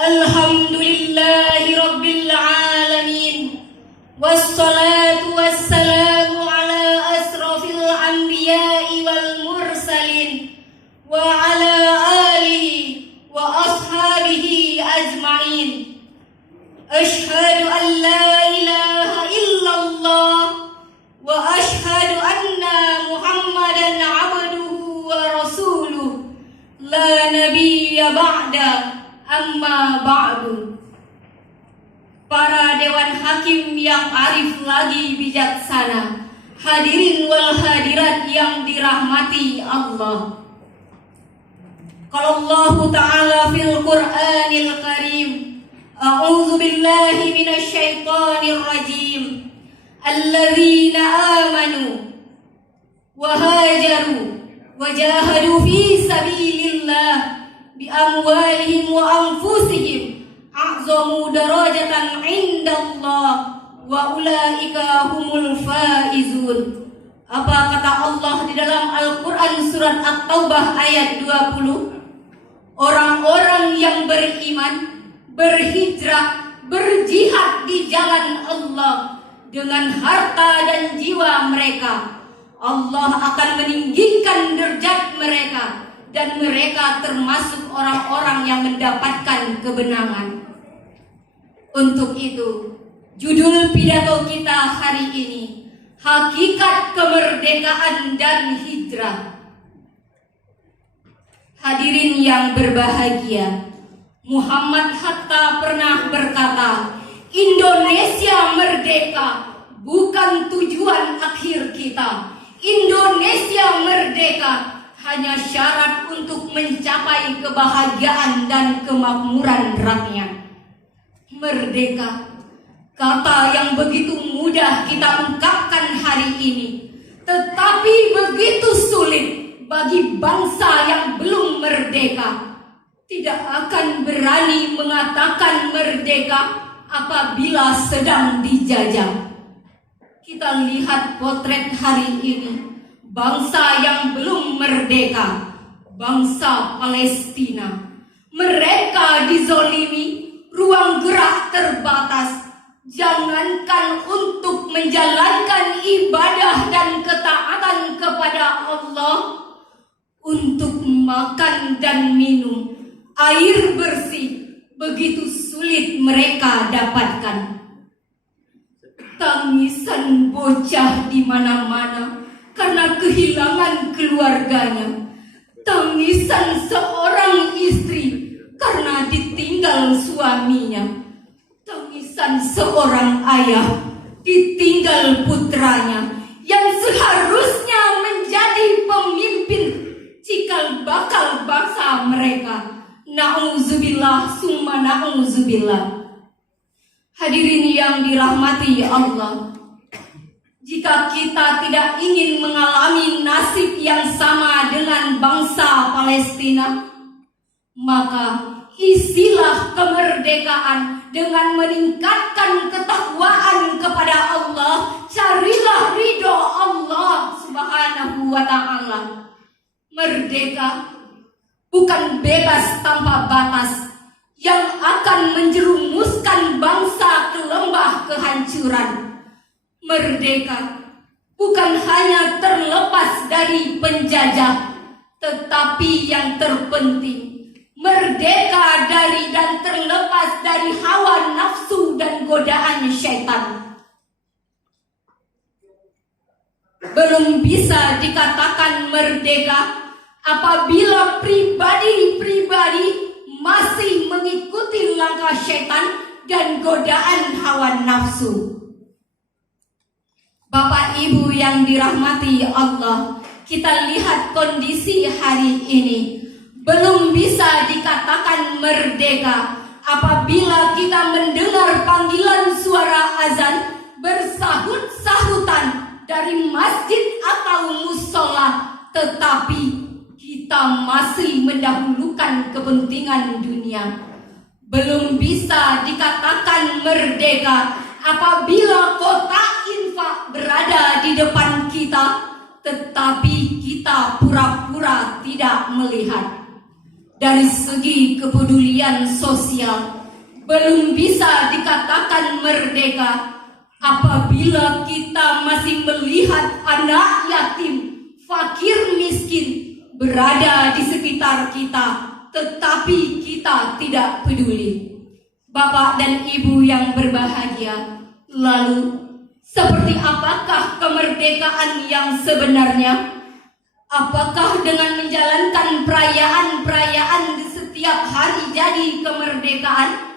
Alhamdulillahi Rabbil Alamin. Wassalatu wassalamu ala asrafil anbiya'i wal mursalin wa ala alihi wa ashabihi ajma'in. Ashhadu an la ilaha illallah wa ashhadu anna Muhammadan abduhu wa rasuluh la nabiyya ba'da. Amma ba'du. Para dewan hakim yang arif lagi bijaksana, hadirin wal hadirat yang dirahmati Allah. Qala Allah Ta'ala fil Qur'anil Karim, a'udzu billahi minasy syaithanir rajim. Alladzina amanu wa hajaru wa jahadu fi sabilillah bi amwalihim wa anfusihim a'zamu darajatan 'indallah wa ulaika humul faizun. Apa kata Allah di dalam Al-Qur'an surat At-Taubah ayat 20? Orang-orang yang beriman, berhijrah, berjihad di jalan Allah dengan harta dan jiwa mereka, Allah akan meninggikan derajat mereka dan mereka termasuk orang-orang yang mendapatkan kebenangan. Untuk itu, judul pidato kita hari ini, hakikat kemerdekaan dan hijrah. Hadirin yang berbahagia, Muhammad Hatta pernah berkata, Indonesia merdeka bukan tujuan akhir kita. Indonesia merdeka hanya syarat untuk mencapai kebahagiaan dan kemakmuran rakyat. Merdeka, kata yang begitu mudah kita ungkapkan hari ini, tetapi begitu sulit bagi bangsa yang belum merdeka. Tidak akan berani mengatakan merdeka apabila sedang dijajah. Kita lihat potret hari ini, bangsa yang belum merdeka, bangsa Palestina. Mereka dizolimi, ruang gerak terbatas. Jangankan untuk menjalankan ibadah dan ketaatan kepada Allah, untuk makan dan minum, air bersih, begitu sulit mereka dapatkan. Tangisan bocah di mana-mana karena kehilangan keluarganya. Tangisan seorang istri karena ditinggal suaminya. Tangisan seorang ayah ditinggal putranya yang seharusnya menjadi pemimpin cikal bakal bangsa mereka. Na'udzubillah summa na'udzubillah. Hadirin yang dirahmati Allah, jika kita tidak ingin mengalami nasib yang sama dengan bangsa Palestina, maka isilah kemerdekaan dengan meningkatkan ketakwaan kepada Allah. Carilah ridho Allah Subhanahu wa ta'ala. Merdeka bukan bebas tanpa batas yang akan menjerumuskan bangsa ke lembah kehancuran. Merdeka bukan hanya terlepas dari penjajah, tetapi yang terpenting, merdeka dari dan terlepas dari hawa nafsu dan godaan syaitan. Belum bisa dikatakan merdeka apabila pribadi-pribadi masih mengikuti langkah syaitan dan godaan hawa nafsu. Bapak Ibu yang dirahmati Allah, kita lihat kondisi hari ini. Belum bisa dikatakan merdeka apabila kita mendengar panggilan suara azan bersahut-sahutan dari masjid atau musola, tetapi kita masih mendahulukan kepentingan dunia. Belum bisa dikatakan merdeka apabila kotak infak berada di depan kita, tetapi kita pura-pura tidak melihat. dari segi kepedulian sosial belum bisa dikatakan merdeka apabila kita masih melihat anak yatim, fakir miskin berada di sekitar kita, tetapi kita tidak peduli. Bapak dan Ibu yang berbahagia, lalu seperti apakah kemerdekaan yang sebenarnya? Apakah dengan menjalankan perayaan-perayaan di setiap hari jadi kemerdekaan?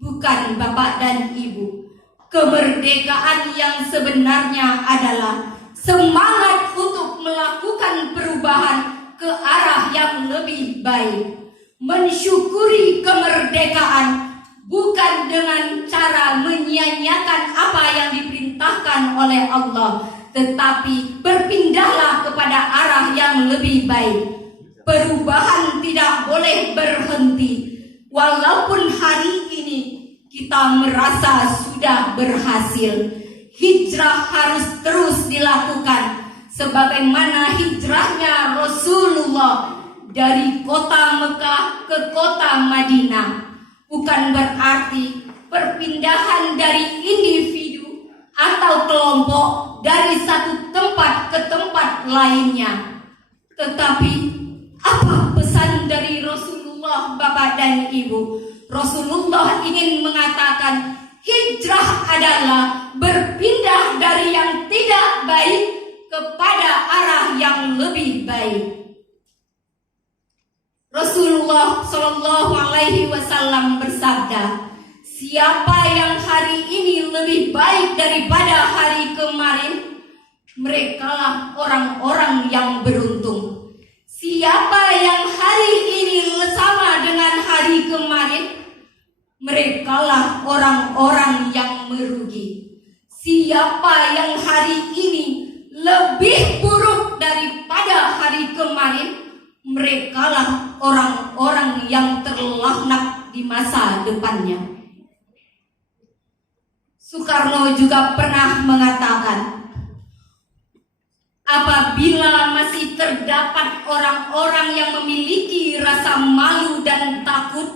Bukan, Bapak dan Ibu. Kemerdekaan yang sebenarnya adalah semangat untuk melakukan perubahan ke arah yang lebih baik. Mensyukuri kemerdekaan bukan dengan cara menyia-nyiakan apa yang diperintahkan oleh Allah, tetapi berpindahlah kepada arah yang lebih baik. Perubahan tidak boleh berhenti. Walaupun hari ini kita merasa sudah berhasil, hijrah harus terus dilakukan sebagaimana hijrahnya Rasulullah dari kota Mekah ke kota Madinah. Bukan berarti perpindahan dari individu atau kelompok dari satu tempat ke tempat lainnya. Tetapi apa pesan dari Rasulullah, Bapak dan Ibu? Rasulullah ingin mengatakan hijrah adalah berpindah dari yang tidak baik kepada arah yang lebih baik. Rasulullah Shallallahu Alaihi Wasallam bersabda, siapa yang hari ini lebih baik daripada hari kemarin, merekalah orang-orang yang beruntung. Siapa yang hari ini sama dengan hari kemarin, merekalah orang-orang yang merugi. Siapa yang hari ini lebih buruk daripada hari kemarin, merekalah orang-orang yang terlaknat di masa depannya. Soekarno juga pernah mengatakan, apabila masih terdapat orang-orang yang memiliki rasa malu dan takut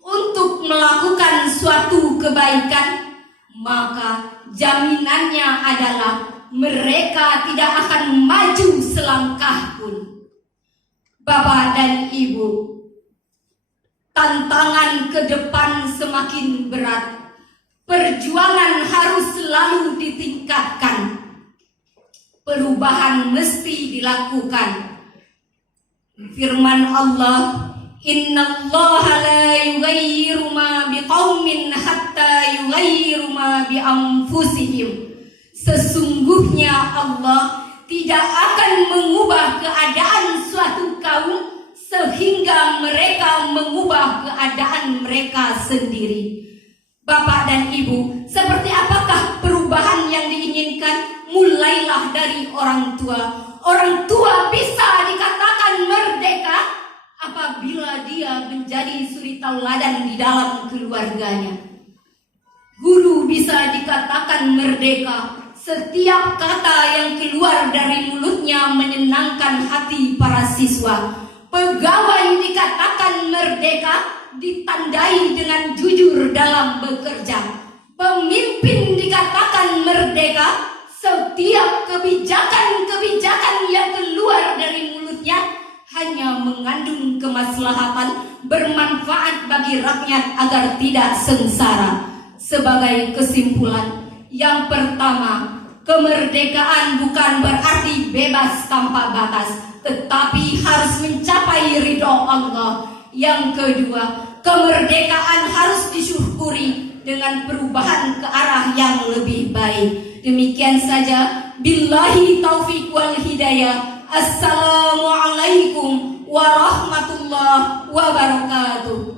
untuk melakukan suatu kebaikan, maka jaminannya adalah mereka tidak akan maju selangkah pun. Bapak dan Ibu, tantangan ke depan semakin berat. Perjuangan harus selalu ditingkatkan. Perubahan mesti dilakukan. Firman Allah, innallaha la yughayyiru ma biqaumin hatta yughayyiru ma bi anfusihim. Sesungguhnya Allah tidak akan mengubah keadaan suatu kaum sehingga mereka mengubah keadaan mereka sendiri. Bapak dan Ibu, seperti apakah perubahan yang diinginkan? Mulailah dari orang tua. Orang tua bisa dikatakan merdeka apabila dia menjadi suri tauladan di dalam keluarganya. Guru bisa dikatakan merdeka setiap kata yang keluar dari mulutnya menyenangkan hati para siswa. Pegawai dikatakan merdeka ditandai dengan jujur dalam bekerja. Pemimpin dikatakan merdeka setiap kebijakan-kebijakan yang keluar dari mulutnya hanya mengandung kemaslahatan, bermanfaat bagi rakyat agar tidak sengsara. Sebagai kesimpulan, yang pertama, kemerdekaan bukan berarti bebas tanpa batas, tetapi harus mencapai ridho Allah. Yang kedua, kemerdekaan harus disyukuri dengan perubahan ke arah yang lebih baik. Demikian saja. Billahi taufiq wal hidayah. Assalamualaikum warahmatullahi wabarakatuh.